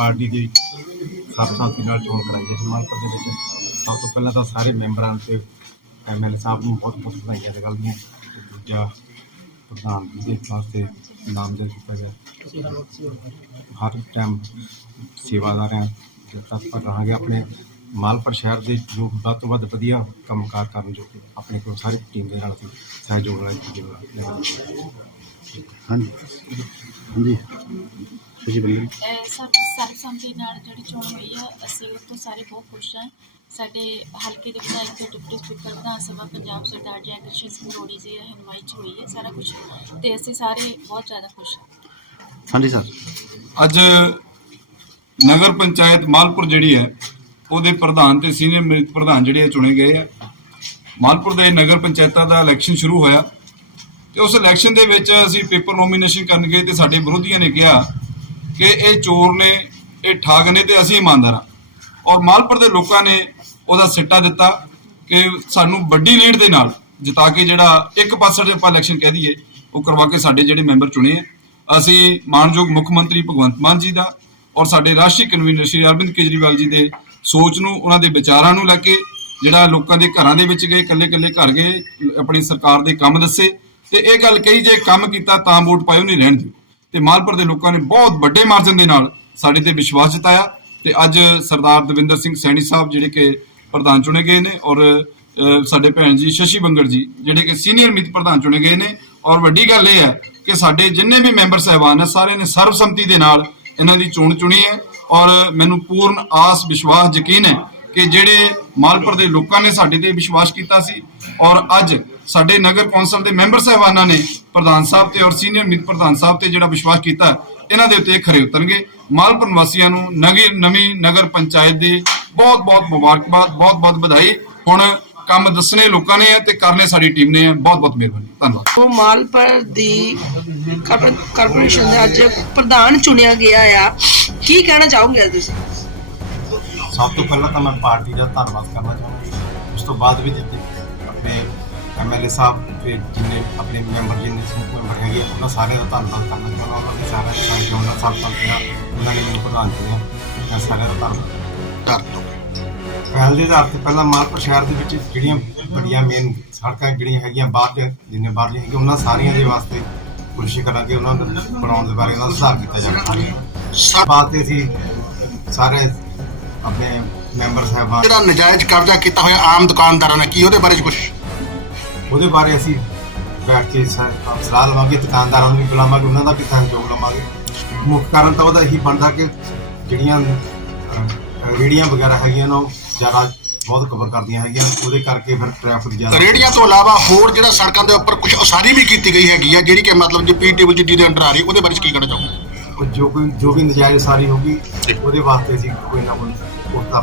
Party ਦੀ ਸਰਬਸੰਮਤੀ ਨਾਲ ਚੋਣ ਕਰਾਈ ਹੈ ਹਿਮਾਚਲ ਦੇ ਵਿੱਚ ਸਭ ਤੋਂ ਪਹਿਲਾਂ ਤਾਂ ਸਾਰੇ ਮੈਂਬਰਾਂ ਤੇ ਐਮਐਲਏ ਸਾਹਿਬ ਨੂੰ ਬਹੁਤ ਬਹੁਤ ਵਧਾਈਆਂ ਤੇ ਗੱਲ ਦੀਆਂ। ਤੇ ਦੂਜਾ ਪ੍ਰਧਾਨ ਜੀ ਦੇ ਵਾਸਤੇ ਨਾਮਜ਼ਦ ਕੀਤਾ ਗਿਆ। ਹਰ ਟਾਈਮ ਸੇਵਾਦਾਰ ਹਾਂ ਤੇ ਤਤਪਰ ਰਹਾਂਗੇ। ਆਪਣੇ ਮਾਲਪੁਰ ਸ਼ਹਿਰ ਦੇ ਜੋ ਵੱਧ ਤੋਂ ਵੱਧ ਵਧੀਆ ਕੰਮਕਾਰ ਕਰਨ ਜੋ ਕਿ ਆਪਣੇ ਕੋਲ ਸਾਰੀ ਟੀਮ ਦੇ ਨਾਲ ਅਸੀਂ ਸਹਿਯੋਗ ਨਾਲ ਕੀਤੀ ਹਾਂਜੀ। ਹਾਂਜੀ। ਸ਼ਸ਼ੀ ਬੰਦਲ ਅਹ ਸਰ ਸਰਬਸੰਮਤੀ ਨਾਲ ਜਿਹੜੀ ਚੋਣ ਹੋਈ ਆ ਅਸੀਂ ਉਸ ਤੋਂ ਸਾਰੇ ਬਹੁਤ ਖੁਸ਼ ਹਾਂ। ਸਾਡੇ ਹਲਕੇ ਦੇ ਵਿਧਾਇਕ ਤੇ ਡਿਪਟੀ ਸਪੀਕਰ ਵਿਧਾਨ ਸਭਾ ਪੰਜਾਬ ਸਰਦਾਰ ਜੈ ਕ੍ਰਿਸ਼ਨ ਸਿੰਘ ਰੋੜੀ ਜੀ ਦੀ ਰਹਿਨੁਮਾਈ 'ਚ ਹੋਈ ਹੈ ਸਾਰਾ ਕੁਝ ਤੇ ਅਸੀਂ ਸਾਰੇ ਬਹੁਤ ਜ਼ਿਆਦਾ ਖੁਸ਼ ਹਾਂ। ਹਾਂਜੀ ਸਰ। ਅੱਜ ਨਗਰ ਪੰਚਾਇਤ ਮਾਲਪੁਰ ਜਿਹੜੀ ਹੈ ਉਹਦੇ ਪ੍ਰਧਾਨ ਤੇ ਸੀਨੀਅਰ ਪ੍ਰਧਾਨ ਜਿਹੜੇ ਆ ਚੁਣੇ ਗਏ ਆ। ਮਾਲਪੁਰ ਦੇ ਨਗਰ ਪੰਚਾਇਤਾਂ ਦਾ ਇਲੈਕਸ਼ਨ ਸ਼ੁਰੂ ਹੋਇਆ। ਤੇ ਉਸ ਇਲੈਕਸ਼ਨ ਦੇ ਵਿੱਚ ਅਸੀਂ ਪੇਪਰ ਨੋਮੀਨੇਸ਼ਨ ਕਰਨ ਗਏ ਤੇ ਸਾਡੇ ਵਿਰੋਧੀਆਂ ਨੇ ਕਿਹਾ ਕਿ ਇਹ ਚੋਰ ਨੇ, ਇਹ ਠਾਗ ਨੇ ਤੇ ਅਸੀਂ ਇਮਾਨਦਾਰ ਹਾਂ। ਔਰ ਮਾਲਪੁਰ ਦੇ ਲੋਕਾਂ ਨੇ ਉਹਦਾ ਸਿੱਟਾ ਦਿੱਤਾ ਕਿ ਸਾਨੂੰ ਵੱਡੀ ਲੀਡ ਦੇ ਨਾਲ ਜਿਤਾ ਕੇ ਜਿਹੜਾ ਇੱਕ 1% ਆਪਾਂ ਇਲੈਕਸ਼ਨ ਕਹਿ ਦਈਏ, ਉਹ ਕਰਵਾ ਕੇ ਸਾਡੇ ਜਿਹੜੇ ਮੈਂਬਰ ਚੁਣੇ ਆ। ਅਸੀਂ ਮਾਨਯੋਗ ਮੁੱਖ ਮੰਤਰੀ ਭਗਵੰਤ ਮਾਨ ਜੀ ਦਾ ਔਰ ਸਾਡੇ ਰਾਸ਼ਟਰੀ ਕਨਵੀਨਰ ਸ਼੍ਰੀ ਅਰਵਿੰਦ ਕੇਜਰੀਵਾਲ ਜੀ ਦੇ ਸੋਚ ਨੂੰ, ਉਹਨਾਂ ਦੇ ਵਿਚਾਰਾਂ ਨੂੰ ਲੈ ਕੇ ਜਿਹੜਾ ਲੋਕਾਂ ਦੇ ਘਰਾਂ ਦੇ ਵਿੱਚ ਗਏ, ਇਕੱਲੇ-ਇਕੱਲੇ ਘਰ ਗਏ, ਆਪਣੀ ਸਰਕਾਰ ਦੇ ਕੰਮ ਦੱਸੇ ਤੇ ਇਹ ਗੱਲ ਕਹੀ ਜੇ ਕੰਮ ਕੀਤਾ ਤਾਂ ਵੋਟ ਪਾਇਓ, ਨਹੀਂ ਰਹਿਣ ਦਿਓ। ਤੇ ਮਾਲਪੁਰ ਦੇ ਲੋਕਾਂ ਨੇ ਬਹੁਤ ਵੱਡੇ ਮਾਰਜਨ ਦੇ ਨਾਲ ਸਾਡੇ ਤੇ ਵਿਸ਼ਵਾਸ ਜਤਾਇਆ। ਤੇ ਅੱਜ ਸਰਦਾਰ ਦਵਿੰਦਰ ਸਿੰਘ ਸੈਣੀ ਸਾਹਿਬ ਜਿਹੜੇ ਕਿ ਪ੍ਰਧਾਨ ਚੁਣੇ ਗਏ ਨੇ ਔਰ ਸਾਡੇ ਭੈਣ ਜੀ ਸ਼ਸ਼ੀ ਬੰਗੜ ਜੀ ਜਿਹੜੇ ਕਿ ਸੀਨੀਅਰ ਮੀਤ ਪ੍ਰਧਾਨ ਚੁਣੇ ਗਏ ਨੇ। ਔਰ ਵੱਡੀ ਗੱਲ ਇਹ ਹੈ ਕਿ ਸਾਡੇ ਜਿੰਨੇ ਵੀ ਮੈਂਬਰ ਸਹਿਬਾਨ ਹੈ ਸਾਰੇ ਨੇ ਸਰਬਸੰਮਤੀ ਦੇ ਨਾਲ ਇਹਨਾਂ ਦੀ ਚੋਣ ਚੁਣੀ ਹੈ। ਔਰ ਮੈਨੂੰ ਪੂਰਨ ਆਸ, ਵਿਸ਼ਵਾਸ, ਯਕੀਨ ਹੈ ਕਿ ਜਿਹੜੇ ਮਾਲਪੁਰ ਦੇ ਲੋਕਾਂ ਨੇ ਸਾਡੇ ਤੇ ਵਿਸ਼ਵਾਸ ਕੀਤਾ ਸੀ ਔਰ ਅੱਜ ਸਾਡੇ ਨਗਰ ਕੌਂਸਲ ਦੇ ਮੈਂਬਰ ਸਹਿਬਾਨਾਂ ਨੇ ਪ੍ਰਧਾਨ ਸਾਹਿਬ ਤੇ ਔਰ ਸੀਨੀਅਰ ਮੀਤ ਪ੍ਰਧਾਨ ਸਾਹਿਬ ਤੇ ਜਿਹੜਾ ਵਿਸ਼ਵਾਸ ਕੀਤਾ ਇਹਨਾਂ ਦੇ ਉੱਤੇ ਖਰੇ ਉਤਰਨਗੇ। ਮਾਲਪੁਰ ਨਿਵਾਸੀਆਂ ਨੂੰ ਨਗਰ ਨਵੀਂ ਨਗਰ ਪੰਚਾਇਤ ਦੇ ਬਹੁਤ ਬਹੁਤ ਮੁਬਾਰਕਬਾਦ ਬਹੁਤ ਬਹੁਤ ਵਧਾਈ। ਹੁਣ ਕੰਮ ਦੱਸਣੇ ਲੋਕਾਂ ਨੇ ਤੇ ਕਰਨੇ ਸਾਡੀ ਟੀਮ ਨੇ ਬਹੁਤ ਬਹੁਤ ਮਿਹਰਬਾਨੀ। ਧੰਨਵਾਦ। ਉਹ ਮਾਲਪੁਰ ਦੀ ਕਾਰਪੋ- ਕਾਰਪੋਰੇਸ਼ਨ ਦੇ ਅੱਜ ਪ੍ਰਧਾਨ ਚੁਣਿਆ ਗਿਆ ਆ। ਕੀ ਕਹਿਣਾ ਚਾਹੋਗੇ ਅੱਜ ਤੁਸੀਂ? ਸਭ ਤੋਂ ਪਹਿਲਾਂ ਤਾਂ ਮੈਂ ਪਾਰਟੀ ਦਾ ਧੰਨਵਾਦ ਕਰਨਾ ਚਾਹੁੰਦਾ ਉਸ ਤੋਂ ਬਾਅਦ ਵੀ ਜਿੱਤੇ ਐਮਐਲਏ ਸਾਹਿਬ ਤੇ ਜਿੰਨੇ ਆਪਣੇ ਮੈਂਬਰ ਜਿੰਨੇ ਸਮੂਹ ਮੈਂਬਰ ਹੈਗੇ ਉਹਨਾਂ ਸਾਰਿਆਂ ਦਾ ਧੰਨਵਾਦ ਕਰਨਾ ਚਾਹੁੰਦਾ ਉਹਨਾਂ ਸਾਰਿਆਂ ਦਾ ਸਹਿਯੋਗ ਨਾਲ ਸਭ ਤੋਂ ਪਹਿਲਾਂ ਉਹਨਾਂ ਨੇ ਮੈਨੂੰ ਪ੍ਰਧਾਨ ਚੁਣਿਆ ਮੈਂ ਸਾਰਿਆਂ ਦਾ ਧੰਨਵਾਦ ਪਹਿਲ ਦੇ ਆਧਾਰ ਤੇ ਪਹਿਲਾਂ ਮਾਲਪੁਰ ਸ਼ਹਿਰ ਦੇ ਵਿੱਚ ਜਿਹੜੀਆਂ ਵੱਡੀਆਂ ਮੇਨ ਸੜਕਾਂ ਜਿਹੜੀਆਂ ਹੈਗੀਆਂ ਬਾਹਰ ਜਿੰਨੇ ਬਾਹਰਲੀਆਂ ਹੈਗੀਆਂ ਉਹਨਾਂ ਸਾਰੀਆਂ ਦੇ ਵਾਸਤੇ ਕੋਸ਼ਿਸ਼ ਕਰਾਂਗੇ ਉਹਨਾਂ ਨੂੰ ਬਣਾਉਣ ਦੇ ਬਾਰੇ ਉਹਨਾਂ ਦਾ ਸੁਧਾਰ ਕੀਤਾ ਜਾਵੇ। ਸਭ ਬਾਤ ਤੇ ਅਸੀਂ ਸਾਰੇ ਆਪਣੇ ਮੈਂਬਰ ਸਾਹਿਬਾਨ ਜਿਹੜਾ ਨਜਾਇਜ਼ ਕਬਜ਼ਾ ਕੀਤਾ ਹੋਇਆ ਆਮ ਦੁਕਾਨਦਾਰਾਂ ਨੇ ਕੀ ਉਹਦੇ ਬਾਰੇ ਕੁਝ ਉਹਦੇ ਬਾਰੇ ਅਸੀਂ ਬੈਠ ਕੇ ਸਲਾਹ ਲਵਾਂਗੇ ਦੁਕਾਨਦਾਰਾਂ ਨੂੰ ਵੀ ਬੁਲਾਵਾਂਗੇ ਉਹਨਾਂ ਦਾ ਵੀ ਸਹਿਯੋਗ ਲਵਾਂਗੇ। ਮੁੱਖ ਕਾਰਨ ਤਾਂ ਉਹਦਾ ਇਹੀ ਬਣਦਾ ਕਿ ਜਿਹੜੀਆਂ ਅਹ, ਰੇਹੜੀਆਂ ਵਗੈਰਾ ਹੈਗੀਆਂ ਨੇ ਜ਼ਿਆਦਾ ਬਹੁਤ ਕਵਰ ਕਰਦੀਆਂ ਹੈਗੀਆਂ ਉਹਦੇ ਕਰਕੇ ਫਿਰ ਟ੍ਰੈਫਿਕ ਜ਼ਿਆਦਾ ਰੇੜੀਆਂ ਤੋਂ ਇਲਾਵਾ ਹੋਰ ਜਿਹੜਾ ਸੜਕਾਂ ਦੇ ਉੱਪਰ ਕੁਝ ਉਸਾਰੀ ਵੀ ਕੀਤੀ ਗਈ ਹੈਗੀ ਆ ਜਿਹੜੀ ਕਿ ਮਤਲਬ ਜੀ ਪੀਡਬਲਯੂਡੀ ਦੇ ਅੰਡਰ ਆ ਰਹੀ ਉਹਦੇ ਬਾਰੇ ਕੀ ਕਹਿਣਾ ਚਾਹੋਗੇ? ਜੋ ਕੋਈ ਜੋ ਵੀ ਨਜਾਇਜ਼ ਸਾਰੀ ਹੋਗੀ ਉਹਦੇ ਵਾਸਤੇ ਅਸੀਂ ਕੋਈ ਨਾ ਕੋਈ ਪੁਖਤਾ